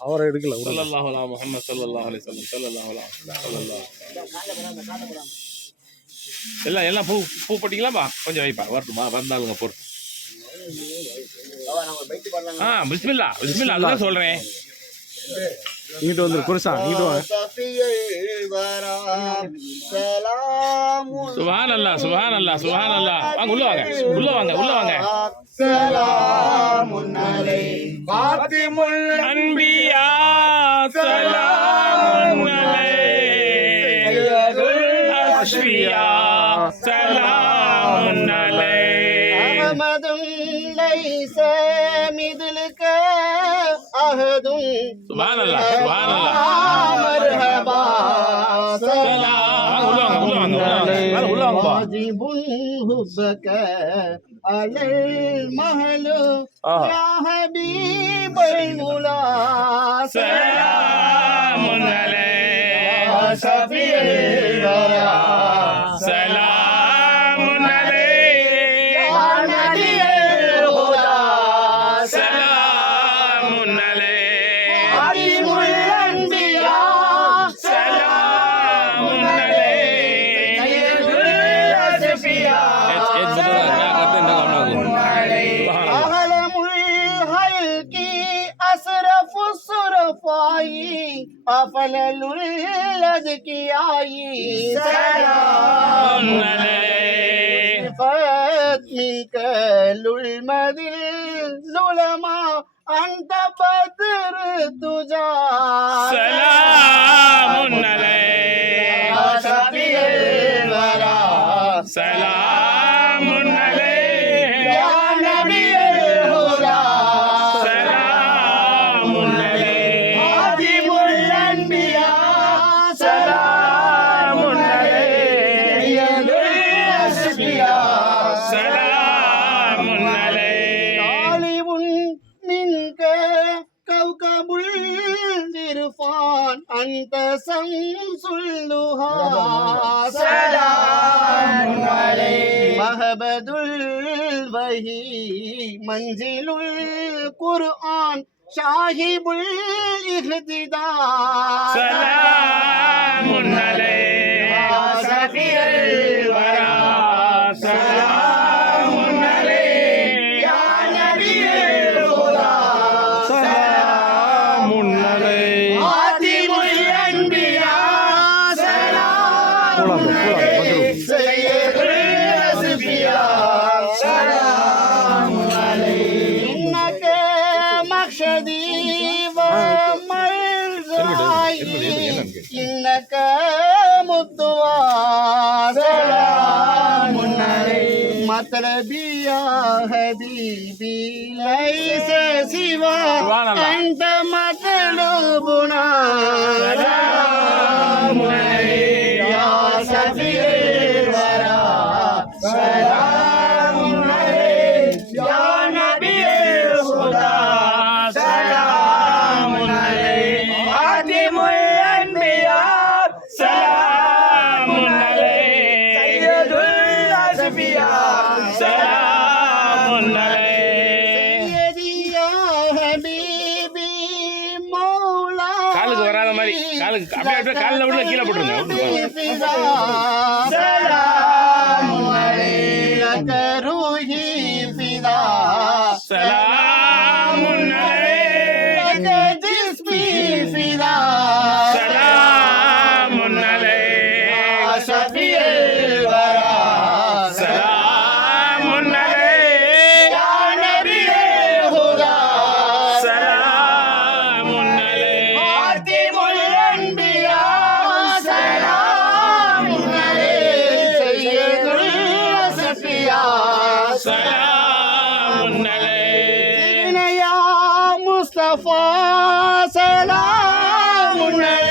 அவரை எடுக்கல. ஸல்லல்லாஹு அலா முஹம்மது ஸல்லல்லாஹு அலைஹி வஸல்லம் ஸல்லல்லாஹு அலா ஸல்லல்லாஹு. எல்லாம் பூ போட்டீங்களாப்பா? கொஞ்சம் வைப்பா, வரட்டுமா? வந்தாலுங்க பொறுத்து. பிஸ்மில்லா பிஸ்மில்லா, அதுதான் சொல்றேன். இங்கிட்டு வந்து குருசா, இங்கிட்டு வாங்க. சுப்ஹானல்லாஹ் சுப்ஹானல்லாஹ் சுப்ஹானல்லாஹ். வாங்க, உள்ள வாங்க, உள்ள வாங்க, உள்ள வாங்க. சலாமுன் அலைஹி ஃபாத்திமுல் அன்பியா சலாமுன் அலைஹி சையதுல் அஸ்ஃபியா சலாமுன் அலைஹி அஹ்மதுன் லைஸ மித்லுக அஹதுன். சுப்ஹானல்லாஹ் சுப்ஹானல்லாஹ். மர்ஹபா உள்ள வாங்க, உள்ள வாங்க. வாஜிபுன் ஹுப்பக அலல் மஹலு யா ஹபீபல் உலா சலாமுன் அலைஹி ஷஃபியுல் வரா சலாமுன் அலைஹி யா நபியுல் ஹுதா சலாமுன் அலைஹி ஆதிமுல் அன்பியா சலாமுன் அலைஹி சையதுல் அஸ்ஃபியா அகலமுல் ஹல்கி அஸ்ரஃபுஸ் சுரஃபாயி அஃலலுல் அத்கியாயி சலாமுன் அலைஹி மின்கலுல் மதில் உலமா அன்த பத்ர் துஜா சலாமுன் அலைஹி ஷஃபியுல் வரா சலாமுன் அலைஹி யா நபியுல் ஹுதா சலாமுன் அலைஹி ஆதிமுல் அன்பியா சலாமுன் அலைஹி சையதுல் அஸ்ஃபியா சலாமுன் அலைஹி தாலிபுன் மின்க கௌகபுல் இர்ஃபான் அன்த ஷம்சுல் லுஹா சலாமுன் அலைஹி மஹபதுல் வஹி மன்சிலுல் குர்ஆன் ஷாஹிபுல் இஹ்திதா சலாமுன் அலைஹி ஷஃபியுல் வரா சலாமுன் அலைஹி யா நபியுல் ஹுதா சலாமுன் அலைஹி ஆதிமுல் அன்பியா சலாமுன் அலைஹி சையதுல் அஸ்ஃபியா சலாமுன் அலைஹி இன்னக மக்ஷதி வ மல்ஜாயி இன்னக முத்துவா சலாமுன் அலைஹி மத்லபி யா ஹபீபி லைஸ சிவா அன்த மத்லூபுனா சலாமுன் அலைஹி யா ஷஃபியுல் வரா சலாமுன் அலைஹி யா நபியுல் ஹுதா சலாமுன் அலைஹி ஆதிமுல் அன்பியா சலாமுன் அலைஹி சையதுல் அஸ்ஃபியா சலாமுன் அலைஹி சையதி யா ஹபீபி மௌலா காலுக்கு வராத மாதிரி, காலுக்கு அப்படியே காலில் விட கீழே போட்டுருங்க. சலாமுன் அலைஹி லக ரூஹி ஃபிதா சலாமுன் அலைஹி லக ஜிஸ்மி ஃபிதா சலாமுன் அலைஹி ஷஃபியுல் வரா சலாமுன் அலைஹி யா நபியுல் ஹுதா சலாமுன் அலைஹி ஆதிமுல் அன்பியா சலாமுன் அலைஹி சையதுல் அஸ்ஃபியா சலாமுன் அலைஹி யா முஸ்தபா சலாமுன் அலைஹி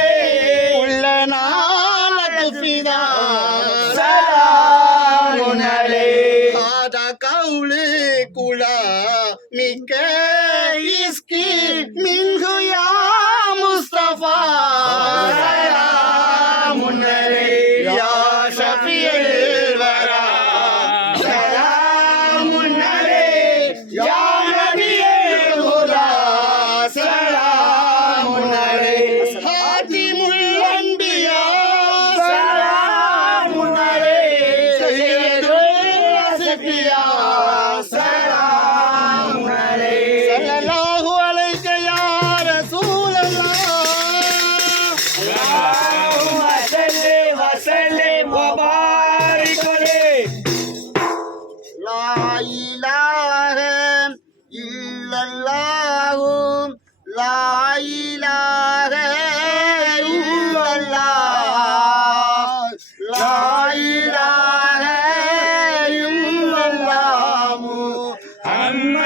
இலாஹ இல்லல்லாஹ் லா இலாஹ இல்லல்லாஹ் முஹம்மதுர்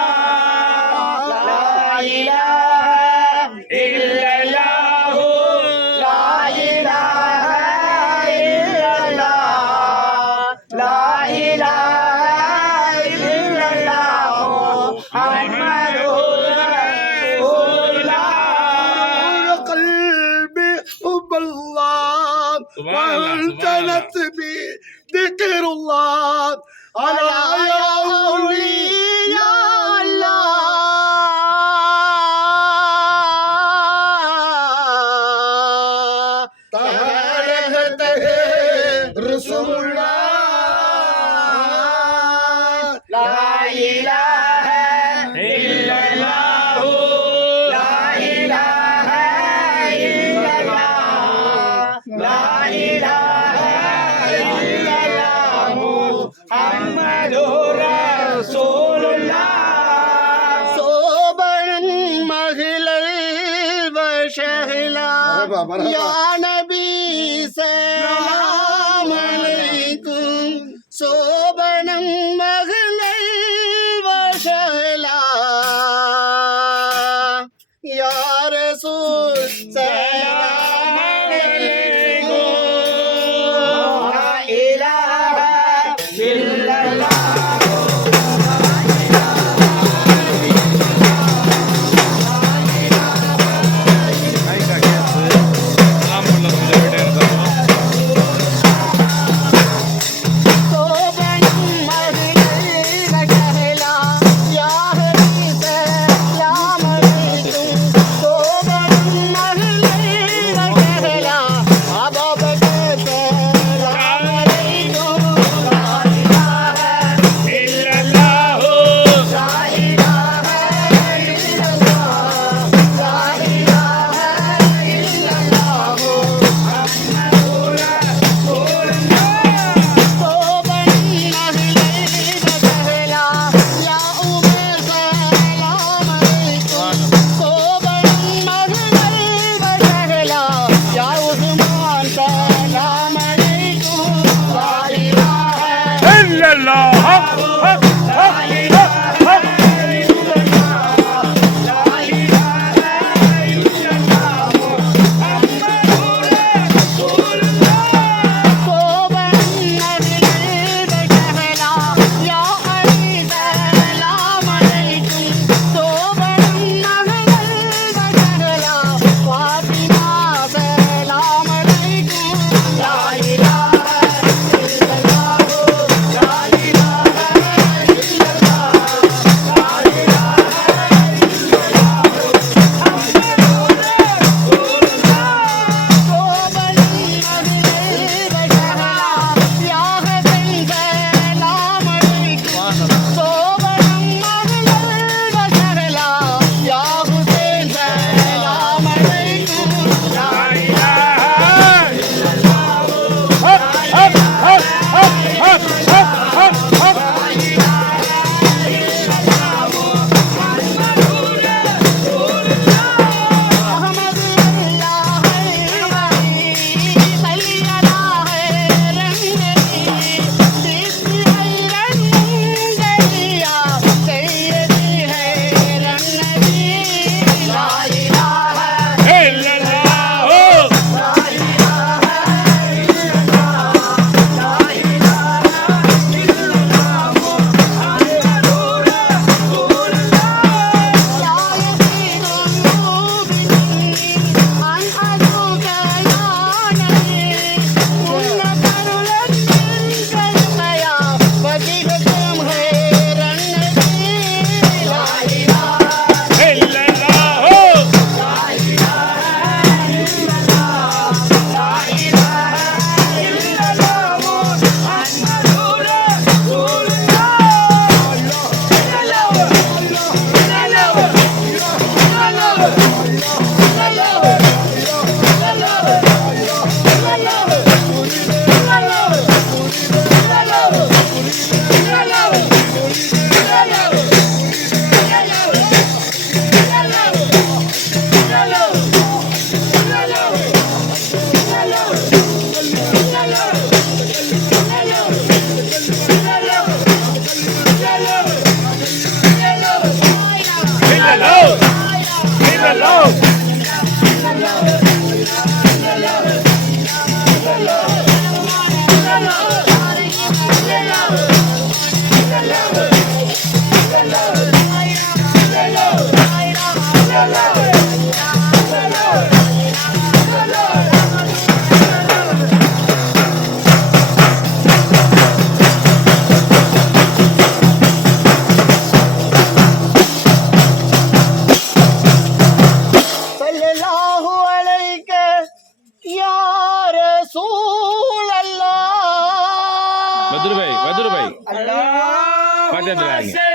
ரசூலுல்லாஹ் லா இலாஹ இல்லல்லாஹ் லா இலாஹ இல்லல்லாஹ் லா இலாஹ இல்லல்லாஹ் முஹம்மதுர் ரசூலுல்லாஹ் قلبي حب الله وانتنت بي ذكر الله على يا الله تهرت رسول الله لا إله إلا الله لا إله إلا الله لا إله إلا الله محمد رسول الله صوبا مغلا وشهلا يا نبي سلام عليكم صوبا مغلا وشهلا يا رسول سلام عليكم لا إله إلا الله சலாம் பண்ண கொஞ்சம் விட இருந்தாலும் صوبا مغلا وشهلا يا نبي سلام عليكم सल्लल्लाहु अलैका या रसूल अल्लाह। बदर भाई अल्लाह फातिहा दिलाएंगे।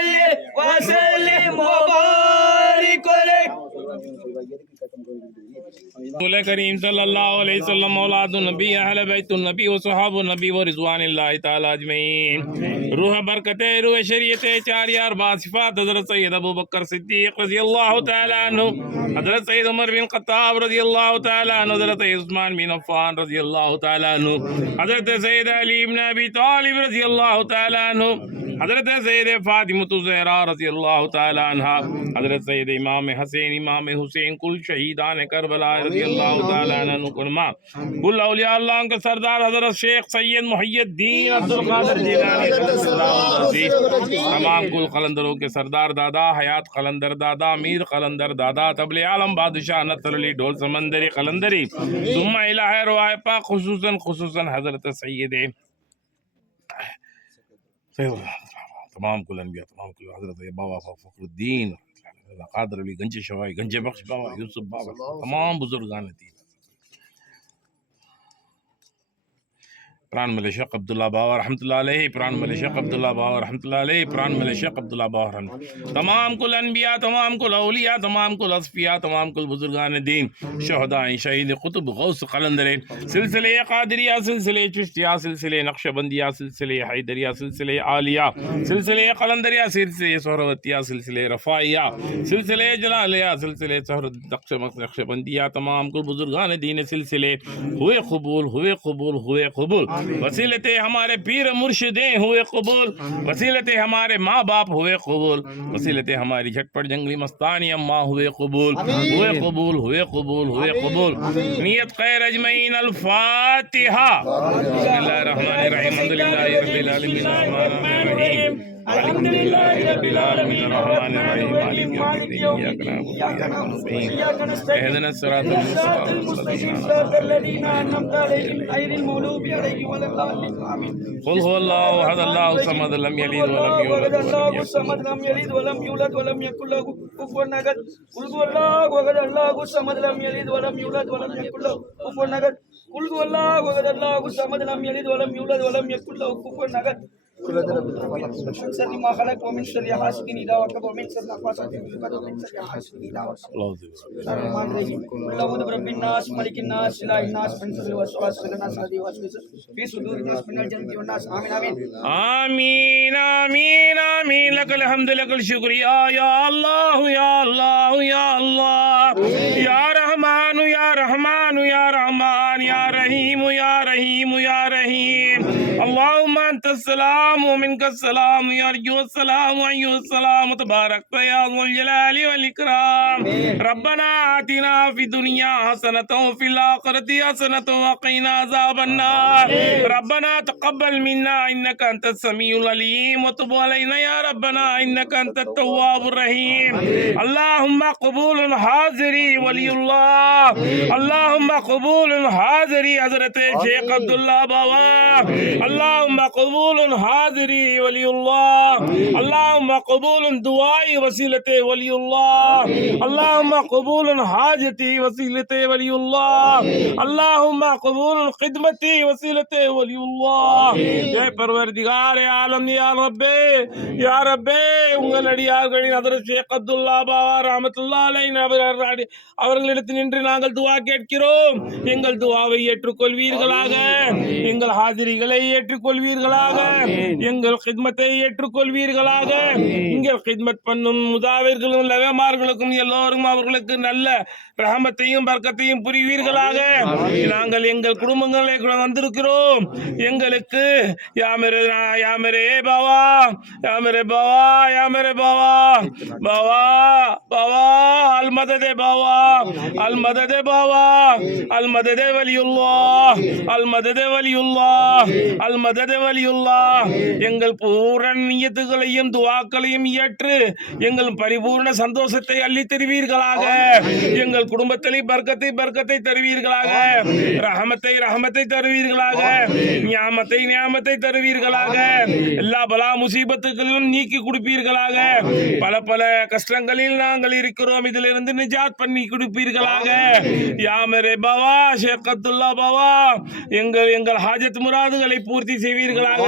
करीम सल्लल्लाहु अलैहि वसल्लम औलादुन नबी अहले बैतुन नबी व सहाबुन नबी व रिज़वानिल्लाहि ताला अजमईन। रूह बरकते रूह शरीयत चार यार बासिफात हज़रत सैयद अबू बकर सिद्दीक़ रज़ियल्लाहु ताला अन्हु, हज़रत सैयद उमर बिन ख़त्ताब रज़ियल्लाहु ताला अन्हु, हज़रत उस्मान बिन अफ़्फ़ान रज़ियल्लाहु ताला अन्हु, हज़रत सैयद अली इब्न अबी तालिब रज़ियल्लाहु ताला अन्हु, हज़रत सैयद फ़ातिमतु ज़हरा रज़ियल्लाहु ताला अन्हा, हज़रत सैयद इमाम हसैन इमाम हुसैन कुल शहीदान करबला रज़ियल्लाहु ताला अन्हु कुरमा, कुल औलिया अल्लाह के सरदार हज़रत शेख सैयद मुहियुद्दीन अब्दुल कादिर जिलानी तमाम कुल कलंदरों के सरदार दादा हयात कलंदर दादा मीर कलंदर दादा तबले आलम बादशाह नतरली ढोल समंदरी कलंदरी सुम्मा इलाहे रुआए पाक खुसूसन हज़रत सैयद तमाम कुल अनबिया तमाम कुल हज़रत बाबा फ़खरुद्दीन कादर अली गंज शवाई गंज बख्श बाबा यूसुफ बाबा तमाम बुजुर्गान दीन प्राण मले शेख अब्दुल्ला बाबा रहमतुल्लाह अलैहि, प्राण मले शेख अब्दुल्ला बाबा रहमतुल्लाह अलैहि, प्राण मले शेख अब्दुल्ला बाबा रहमतुल्लाह, तमाम कुल अनबिया तमाम कुल औलिया तमाम कुल असफिया तमाम कुल बुजुर्गान दीन शहदा शहीद कुतुब गौस कलंदरे सिलसिले कादरिया सिलसिले चिश्तिया सिलसिले नक्शबंदिया सिलसिले हैदरिया सिलसिले आलिया सिलसिले कलंदरिया सिलसिले सोहरवतिया सिलसिले रफ़ाइया सिलसिले जलालिया सिलसिले नक्शबंदिया तमाम कुल बुजुर्गान दीन सिलसिले हुए कबूल वसीलते हमारे पीर मुर्शिदे हुए कबूल, वसीलते हमारे माँ बाप हुए कबूल, वसीलते हमारी झटपट जंगली मस्तानी अम्मा हुए कबूल नियत खैर अजमईन। अल फातिहा। बिस्मिल्लाहिर रहमानिर रहीम अल्हम्दुलिल्लाहि रब्बिल आलमीन अल्हम्दुलिल्लाहि रब्बिल आलमीन अर्रहमानिर रहीम मालिकि यौमिद्दीन इय्याका नअबुदु व इय्याका नस्तईन इहदिनस सिरातल मुस्तक़ीम الذين أنعمت عليهم غير المغضوب عليهم ولا الضالين آمين قل هو الله أحد الله الصمد لم يلد ولم يولد الله الصمد لم يلد ولم يولد ولم يكن له كفوا أحد قل هو الله أحد الله الصمد لم يلد ولم يولد ولم يكن له كفوا أحد قل هو الله أحد الله الصمد لم يلد ولم يولد ولم يكن له كفوا أحد من شر ما خلق ومن شر حاسد إذا وقب ومن شر نفاثات في العقد ومن شر حاسد إذا وقب. الرحمن الرحيم. قل أعوذ برب الناس ملك الناس إله الناس من شر الوسواس الخناس الذي يوسوس في صدور الناس من الجنة والناس آمين آمين. آمين آمين آمين لك الحمد لك الشكر يا الله يا الله يا الله يا رحمن يا رحمن يا رحمن يا رحيم يا رحيم يا رحيم. اللهم أنت السلام ومنك السلام يرجو السلام وأيها السلام تبارك يا ذو الجلال والإكرام. ربنا آتنا في الدنيا حسنة وفي الآخرة حسنة وقنا عذاب النار. ربنا تقبل منا إنك أنت السميع العليم وتب علينا يا ربنا إنك أنت التواب الرحيم. اللهم قبول حاضري ولي الله. اللهم قبول حاضري حضرت شیخ عبداللہ بابا. اللهم قبول حاضری ولی اللہ. اللهم قبول دعائی وسیلت ولی اللہ. اللهم قبول حاجتی وسیلت ولی اللہ. اللهم قبول خدمتی وسیلت ولی اللہ. اے پروردگار عالم یا رب உங்களடியார்களின் ஹஜ்ரத் ஷேக் அப்துல்லா பாபா ரஹ்மத்துல்லாஹி அலைஹி அவர்களிடத்தில் நின்று நாங்கள் துஆ கேட்கிறோம். எங்கள் துஆவை ஏற்றுக்கொள்வீர்களாக, எங்கள் ஹாஜரிகளை ஏற்றுக்கொள்வீர்களாக, எங்கள் கித்மத்தை ஏற்றுக்கொள்வீர்களாக. எங்கள் கித்மத் பண்ணும் முதாவிர்களும் லவமார்களுக்கும் எல்லோரும் அவர்களுக்கு நல்ல ரஹமத்தையும் பர்க்கத்தையும் புரிவீர்களாக. நாங்கள் எங்கள் குடும்பங்களை வந்திருக்கிறோம். எங்களுக்கு யாமரே பாவா யாமரே பாவா யாமரே பாவா பாவா பாவா அல் மததே பாவா அல் மததே பாவா அல் மததே வலியுல்லாஹ் அல் மததே வலியுல்லாஹ் அல் மததே வலியுல்லாஹ். எங்கள் பூரண நியத்துகளையும் துஆக்களையும் ஏற்று எங்கள் பரிபூர்ண சந்தோஷத்தை அள்ளி தருவீர்களாக. எங்கள் குடும்பத்திலே பர்க்கத்தை தருவீர்களாக. ரஹமத்தை தருவீர்களாக. நியாமத்தை தருவீர்களாக. எல்லா பலா முசீபத்துகளிலும் நீக்கி கொடுப்பீர்களாக. பல பல கஷ்டங்களில் நாங்கள் இருக்கிறோம், இதிலிருந்து நிஜாத் பண்ணி கொடுப்பீர்களாக. யாமரே பாவா ஷேக் அப்துல்லா பாவா எங்கள் ஹாஜத் முராதுகளை பூர்த்தி செய்வீர்களாக.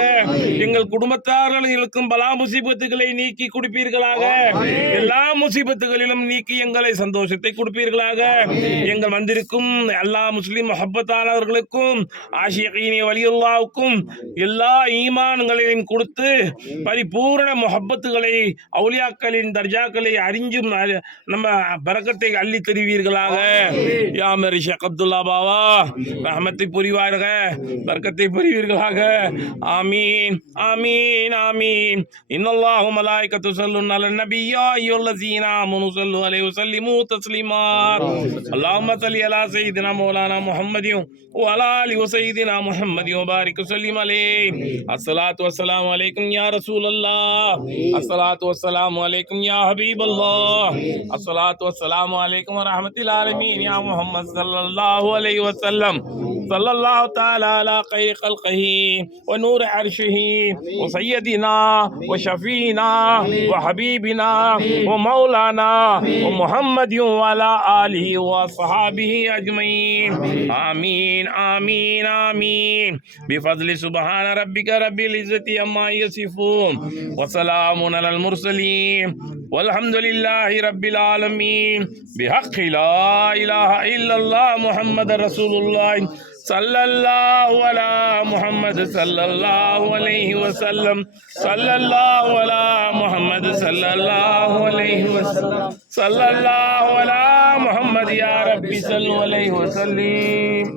எங்கள் குடும்பத்தார்களுக்கும் பலா முசீபத்துகளை நீக்கி கொடுப்பீர்களாக. எல்லா முசீபத்துகளிலும் நீக்கி எங்களை சந்தோஷத்தை கொடுப்பீர்களாக. எங்கள் வந்திருக்கும் எல்லா முஸ்லிம் முஹப்பத்தானவர்களுக்கும் ஆஷிகீனி வலியுல்லாவுக்கும் எல்லா ஈமான்களையும் கொடுத்து பரிபூர்ண முஹப்பத்துகளை அவுலியாக்களின் தர்ஜாக்களை அறிஞ்சும் நம்ம பரக்கத்தை அள்ளி தருவீர்களாக. யாமர் ஷேக் அப்துல்லா பாவா ரஹமத்தை புரிவார்கள், பர்க்கத்தை புரிவீர்களாக. ஆமீன் ஆமீன் ஆமீன். இன்னல்லாஹு மலாயிகத்து யுஸல்லூன அலன் நபி யா அய்யுஹல்லஸீன ஆமனூ ஸல்லு அலைஹி வஸல்லிமூ தஸ்லீமா. அல்லாஹும்ம ஸல்லி அலா சய்யிதினா மௌலானா முஹம்மதின் வ அலா ஆலி வஸய்யிதினா முஹம்மதின் வ பாரிக் வஸல்லிம் அலைஹி. அஸ்ஸலாத்து வஸ்ஸலாமு அலைக்கும் யா ரசூலல்லாஹ். அஸ்ஸலாத்து வஸ்ஸலாமு அலைக்கும் யா ஹபீபல்லாஹ். அஸ்ஸலாத்து வஸ்ஸலாமு அலைக்கும் வ ரஹ்மத்துல் ஆலமீன் யா முஹம்மத் ஸல்லல்லாஹு அலைஹி வஸல்லம். ஸல்லல்லாஹு தஆலா அலா கைரி கல்கிஹி வ நூர் அர்ஷிஹி வ சய்யிதினா வ ஷஃபீனா வ ஹபீபினா வ மௌலானா வ முஹம்மதின் வ அலா ஆலிஹி வ ஸஹாபிஹி அஜ்மஈன். ஆமீன் ஆமீன் ஆமீன். பிஃபضل சுப்ஹான ரப்பிக ரப்பில் இஸ்ஸத்தி அம்மா யசிஃபூன் வ ஸலாமுன் அலல் முர்ஸலீன் வல்ஹம்துலில்லாஹி ரப்பில் ஆலமீன். பிஹக்கி லா இலாஹா இல்லல்லாஹ் முஹம்மது ரசூலுல்லாஹ் சல்லல்லாஹு அலா முஹம்மது சல்லல்லாஹு அலைஹி வஸல்லம். சல்லல்லாஹு அலா முஹம்மது சல்லல்லாஹு அலைஹி வஸல்லம். சல்லல்லாஹு அலா முஹம்மது யா ரப்பி ஸல்லு அலைஹி வஸல்லம்.